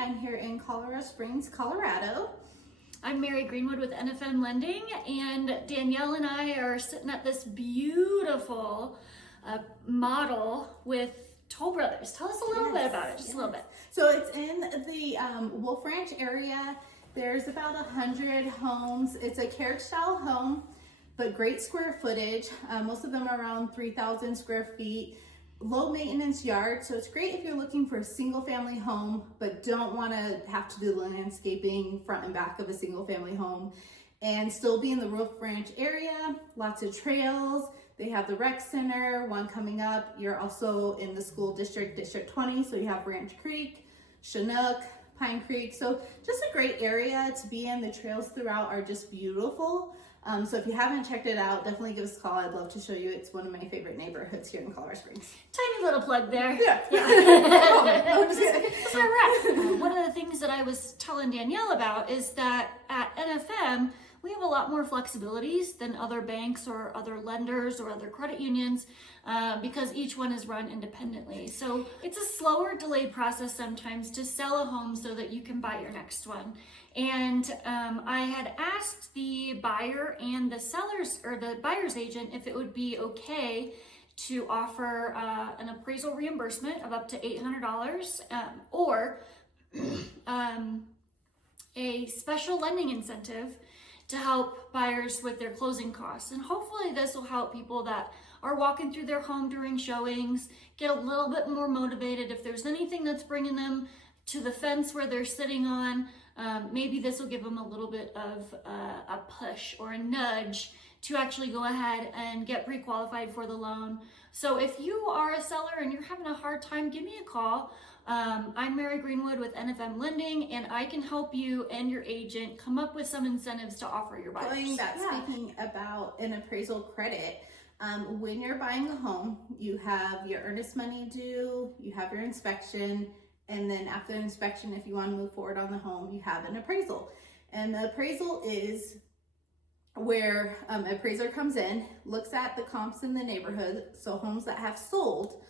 I'm here in Colorado Springs, Colorado. I'm Mary Greenwood with NFM Lending, and Danielle and I are sitting at this beautiful model with Toll Brothers. Tell us a little bit about it, just a little bit. So it's in the Wolf Ranch area. There's about 100 homes. It's a carriage style home, but great square footage. Most of them are around 3,000 square feet. Low maintenance yard, so it's great if you're looking for a single family home but don't want to have to do landscaping front and back of a single family home and still be in the Wolf Ranch area. Lots of trails. They have the rec center, one coming up. You're also in the school district, District 20, so you have Ranch Creek, Chinook, Pine Creek. So just a great area to be in. The trails throughout are just beautiful. So if you haven't checked it out, definitely give us a call. I'd love to show you. It's one of my favorite neighborhoods here in Colorado Springs. Tiny little plug there. Yeah. That's where we're at. One of the things that I was telling Danielle about is that at NFM, we have a lot more flexibilities than other banks or other lenders or other credit unions because each one is run independently. So it's a slower, delayed process sometimes to sell a home so that you can buy your next one. And I had asked the buyer and the sellers or the buyer's agent if it would be okay to offer an appraisal reimbursement of up to $800 or a special lending incentive to help buyers with their closing costs. And hopefully this will help people that are walking through their home during showings get a little bit more motivated. If there's anything that's bringing them to the fence where they're sitting on, maybe this will give them a little bit of a push or a nudge to actually go ahead and get pre-qualified for the loan. So if you are a seller and you're having a hard time, give me a call. I'm Mary Greenwood with NFM Lending, and I can help you and your agent come up with some incentives to offer your buyers. Speaking about an appraisal credit, when you're buying a home, you have your earnest money due, you have your inspection, and then after the inspection, if you want to move forward on the home, you have an appraisal. And the appraisal is where an appraiser comes in, looks at the comps in the neighborhood, so homes that have sold,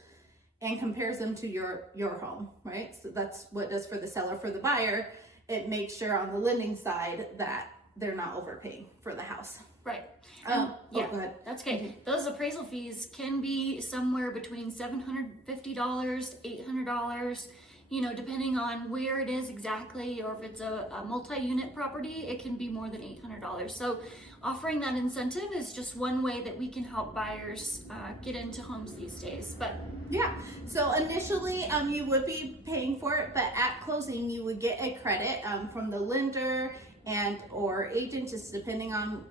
and compares them to your home, right? So that's what it does for the seller. For the buyer, it makes sure on the lending side that they're not overpaying for the house. Right. Yeah, go ahead. That's okay. Mm-hmm. Those appraisal fees can be somewhere between $750, $800, you know, depending on where it is exactly, or if it's a multi-unit property, it can be more than $800. So offering that incentive is just one way that we can help buyers get into homes these days. But yeah, so initially you would be paying for it, but at closing you would get a credit from the lender and or agent, just depending on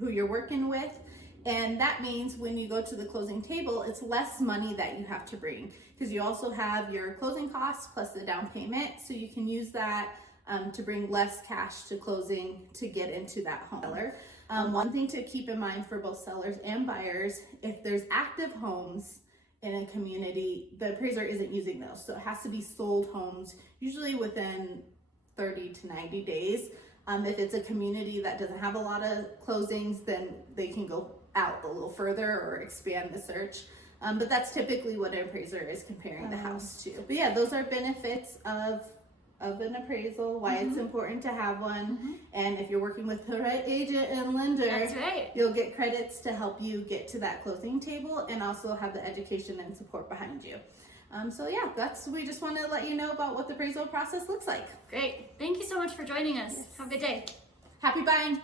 who you're working with. And that means when you go to the closing table, it's less money that you have to bring because you also have your closing costs plus the down payment. So you can use that to bring less cash to closing to get into that home. One thing to keep in mind for both sellers and buyers, if there's active homes in a community, the appraiser isn't using those. So it has to be sold homes, usually within 30 to 90 days. If it's a community that doesn't have a lot of closings, then they can go out a little further or expand the search. But that's typically what an appraiser is comparing the house to. But yeah, those are benefits of an appraisal, why it's important to have one. And if you're working with the right agent and lender, that's right, you'll get credits to help you get to that closing table and also have the education and support behind you. So yeah, we just want to let you know about what the appraisal process looks like. great. Thank you so much for joining us. Have a good day. Happy buying.